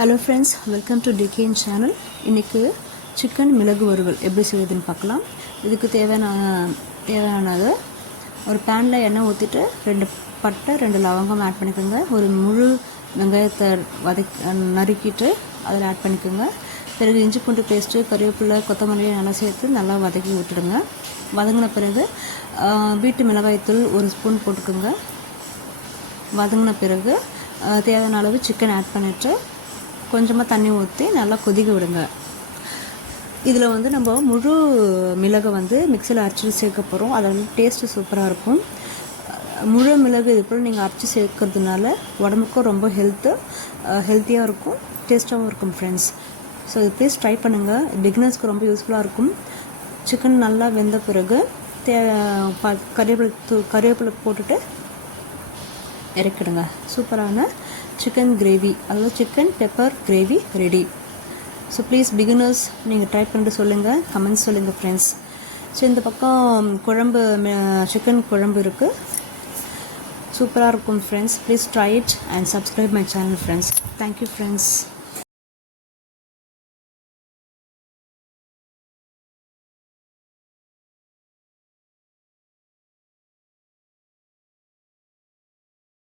Hello friends, welcome to டிகேன் channel. இன்றைக்கி chicken மிளகு வறுவல் எப்படி செய்யுதுன்னு பார்க்கலாம். இதுக்கு தேவையானது ஒரு பேனில் எண்ணெய் ஊற்றிட்டு 2 பட்டை 2 லவங்கம் ஆட் பண்ணிக்கோங்க. ஒரு முழு வெங்காயத்தை நறுக்கிட்டு அதில் ஆட் பண்ணிக்கோங்க. பிறகு இஞ்சி பூண்டு பேஸ்ட்டு, கறிவேப்பிலை, கொத்தமல்லி நல்லா சேர்த்து நல்லா வதக்கி விட்டுடுங்க. வதங்கின பிறகு வீட்டு மிளகாய்த்தூள் 1 ஸ்பூன் போட்டுக்கோங்க. வதங்கின பிறகு தேவையான அளவு சிக்கன் ஆட் பண்ணிவிட்டு கொஞ்சமாக தண்ணி ஊற்றி நல்லா கொதிக்க விடுங்க. இதில் நம்ம முழு மிளகை மிக்சியில் அரைச்சி சேர்க்க போகிறோம். அது டேஸ்ட்டு சூப்பராக இருக்கும். முழு மிளகு இது போல் நீங்கள் அரைச்சி சேர்க்கறதுனால உடம்புக்கும் ரொம்ப ஹெல்த்தியாக இருக்கும், டேஸ்ட்டாகவும் இருக்கும் ஃப்ரெண்ட்ஸ். ஸோ இது ப்ளீஸ் ட்ரை பண்ணுங்கள். பிகினர்ஸ்க்கு ரொம்ப யூஸ்ஃபுல்லாக இருக்கும். சிக்கன் நல்லா வெந்த பிறகு கறிவேப்பிலை போட்டுட்டு இறக்கிடுங்க. சூப்பரான சிக்கன் கிரேவி, அதாவது chicken pepper gravy ready. So please beginners நீங்கள் ட்ரை பண்ணிட்டு சொல்லுங்கள், கமெண்ட்ஸ் சொல்லுங்கள் ஃப்ரெண்ட்ஸ். ஸோ இந்த பக்கம் சிக்கன் குழம்பு இருக்குது, சூப்பராக இருக்கும் friends. Please try it and subscribe my channel friends. Thank you friends.